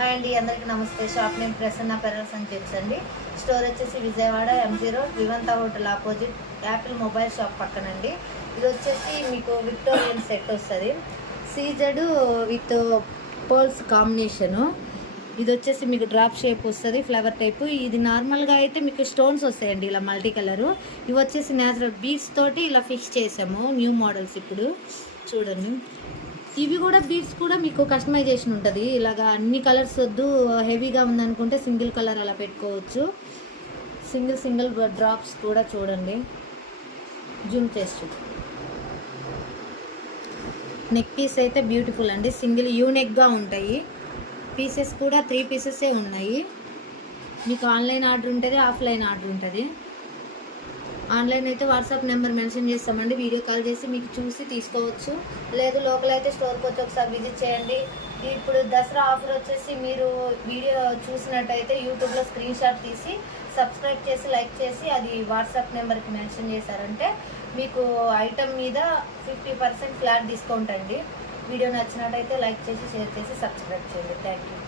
Hi అండి, అందరికీ నమస్తే. షాప్ నేమ్ ప్రసన్న పెరల్స్ అని చెప్పండి. స్టోర్ వచ్చేసి Vijayawada M0 Vivanta hotel opposite Apple mobile shop పక్కనండి. ఇది వచ్చేసి మీకు విక్టోరియన్ సెట్ వస్తుంది. CZ with poles combination. ఇది వచ్చేసి మీకు డ్రాప్ షేప్ వస్తుంది, ఫ్లవర్ టైపు. ఇది నార్మల్గా అయితే మీకు స్టోన్స్ వస్తాయండి, ఇలా మల్టీ కలరు. ఇవి వచ్చేసి న్యాచురల్ బీడ్స్ తోటి ఇలా ఫిక్స్ చేసాము. న్యూ మోడల్స్ ఇప్పుడు చూడండి. ఇవి కూడా బీడ్స్ కూడా మీకు కస్టమైజేషన్ ఉంటుంది. ఇలాగా అన్ని కలర్స్ వద్దు, హెవీగా ఉందనుకుంటే సింగిల్ కలర్ అలా పెట్టుకోవచ్చు. సింగిల్ డ్రాప్స్ కూడా చూడండి, జూమ్ చేసి. నెక్ పీస్ అయితే బ్యూటిఫుల్ అండి, సింగిల్ యూనిక్గా ఉంటాయి. పీసెస్ కూడా 3 పీసెసే ఉన్నాయి. మీకు ఆన్లైన్ ఆర్డర్ ఉంటుంది, ఆఫ్లైన్ ఆర్డర్ ఉంటుంది. ఆన్లైన్ అయితే వాట్సాప్ నెంబర్ మెన్షన్ చేస్తామండి, వీడియో కాల్ చేసి మీకు చూసి తీసుకోవచ్చు. లేదు లోకల్ అయితే స్టోర్కి వచ్చి ఒకసారి విజిట్ చేయండి. ఇప్పుడు దసరా ఆఫర్ వచ్చేసి మీరు వీడియో చూసినట్టయితే యూట్యూబ్లో స్క్రీన్ షాట్ తీసి సబ్స్క్రైబ్ చేసి లైక్ చేసి అది వాట్సాప్ నెంబర్కి మెన్షన్ చేశారంటే మీకు ఐటమ్ మీద 50% ఫ్లాట్ డిస్కౌంట్ అండి. వీడియో నచ్చినట్టయితే లైక్ చేసి షేర్ చేసి సబ్స్క్రైబ్ చేయండి. Thank you.